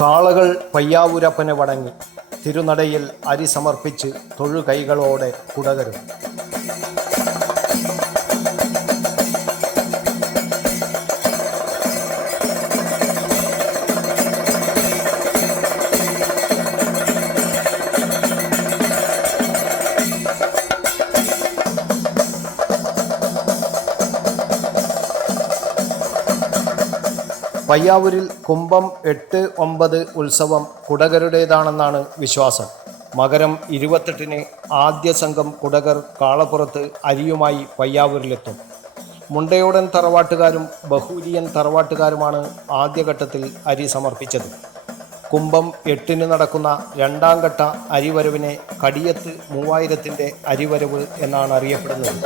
കാളകൾ പയ്യാവൂരപ്പനെ വണങ്ങി തിരുനടയിൽ അരി സമർപ്പിച്ച് തൊഴുകൈകളോടെ കുടകരും. പയ്യാവൂരിൽ കുംഭം 8-9 ഉത്സവം കുടകരുടേതാണെന്നാണ് വിശ്വാസം. മകരം 28-ന് ആദ്യ സംഘം കുടകർ കാളപ്പുറത്ത് അരിയുമായി പയ്യാവൂരിലെത്തും. മുണ്ടയോടൻ തറവാട്ടുകാരും ബഹൂരിയൻ തറവാട്ടുകാരുമാണ് ആദ്യഘട്ടത്തിൽ അരി സമർപ്പിച്ചത്. കുംഭം 8-ന് നടക്കുന്ന രണ്ടാം ഘട്ട അരിവരവിനെ കടിയത്ത് 3000-ൻ്റെ അരിവരവ് എന്നാണ് അറിയപ്പെടുന്നത്.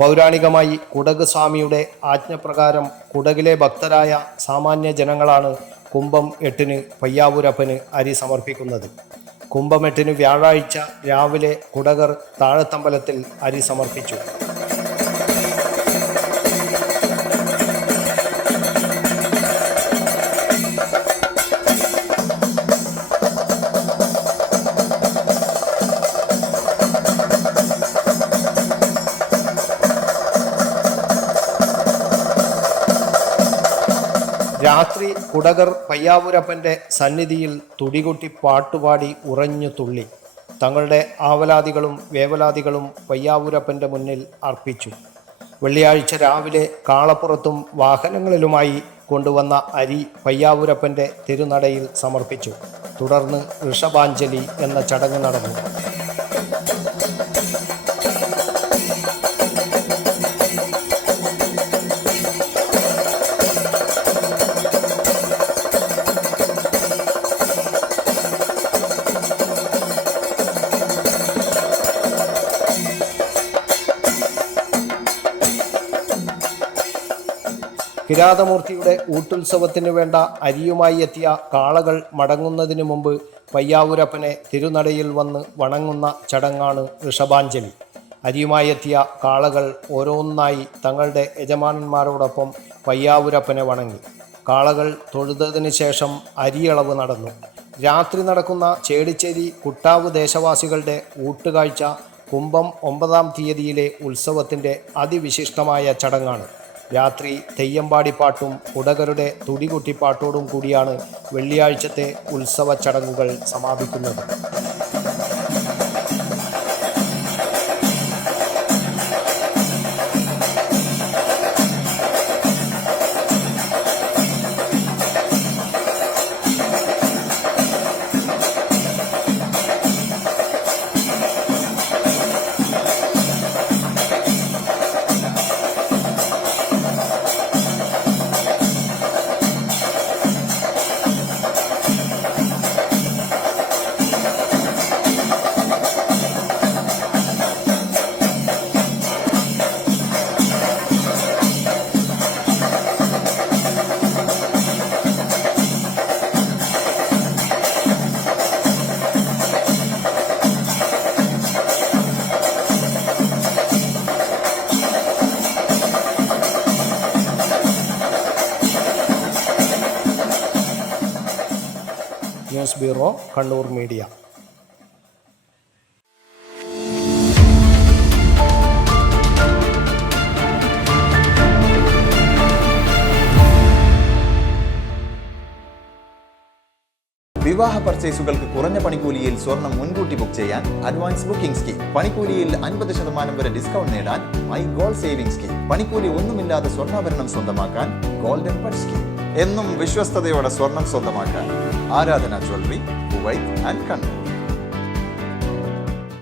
പൗരാണികമായി കുടക് സ്വാമിയുടെ ആജ്ഞപ്രകാരം കുടകിലെ ഭക്തരായ സാമാന്യ ജനങ്ങളാണ് കുംഭം 8-ന് പയ്യാവൂരപ്പന് അരി സമർപ്പിക്കുന്നത്. കുംഭം 8-ന് വ്യാഴാഴ്ച രാവിലെ കുടകർ താഴത്തമ്പലത്തിൽ അരി സമർപ്പിച്ചു. രാത്രി കുടകർ പയ്യാവൂരപ്പൻ്റെ സന്നിധിയിൽ തുടികൊട്ടി പാട്ടുപാടി ഉറഞ്ഞു തുള്ളി തങ്ങളുടെ ആവലാദികളും വേവലാദികളും പയ്യാവൂരപ്പൻ്റെ മുന്നിൽ അർപ്പിച്ചു. വെള്ളിയാഴ്ച രാവിലെ കാളപ്പുറത്തും വാഹനങ്ങളിലുമായി കൊണ്ടുവന്ന അരി പയ്യാവൂരപ്പൻ്റെ തിരുനടയിൽ സമർപ്പിച്ചു. തുടർന്ന് ഋഷഭാഞ്ജലി എന്ന ചടങ്ങ് നടന്നു. കിരാതമൂർത്തിയുടെ ഊട്ടുത്സവത്തിന് വേണ്ട അരിയുമായി എത്തിയ കാളകൾ മടങ്ങുന്നതിന് മുമ്പ് പയ്യാവൂരപ്പനെ തിരുനടയിൽ വന്ന് വണങ്ങുന്ന ചടങ്ങാണ് ഋഷഭാഞ്ജലി. അരിയുമായി എത്തിയ കാളകൾ ഓരോന്നായി തങ്ങളുടെ യജമാനന്മാരോടൊപ്പം പയ്യാവൂരപ്പനെ വണങ്ങി. കാളകൾ തൊഴുതതിന് ശേഷം അരിയളവ് നടന്നു. രാത്രി നടക്കുന്ന ചേടിച്ചേരി കുട്ടാവ് ദേശവാസികളുടെ ഊട്ടുകാഴ്ച കുംഭം 9-ാം തീയതിയിലെ ഉത്സവത്തിൻ്റെ അതിവിശിഷ്ടമായ ചടങ്ങാണ്. രാത്രി തെയ്യമ്പാടിപ്പാട്ടും കുടകരുടെ തുടികൊട്ടിപ്പാട്ടോടും കൂടിയാണ് വെള്ളിയാഴ്ചത്തെ ഉത്സവ ചടങ്ങുകൾ സമാപിക്കുന്നത്. News bureau, Kannur media. വിവാഹ പർച്ചേസുകൾക്ക് കുറഞ്ഞ പണിക്കൂലിയിൽ സ്വർണം മുൻകൂട്ടി ബുക്ക് ചെയ്യാൻ അഡ്വാൻസ് ബുക്കിംഗ് സ്കീം. പണിക്കൂലിയിൽ 50% വരെ ഡിസ്കൗണ്ട് നേടാൻ മൈ ഗോൾഡ് സേവിംഗ് സ്കീം. പണിക്കൂലി ഒന്നുമില്ലാതെ സ്വർണ്ണാഭരണം സ്വന്തമാക്കാൻ ഗോൾഡൻ ബഡ് സ്കീം. എന്നും വിശ്വസ്തയോടെ സ്വർണം സ്വന്തമാക്കാൻ ആരാധന ജ്വല്ലറി, കുവൈറ്റ് ആൻഡ് കണ്ണൂർ.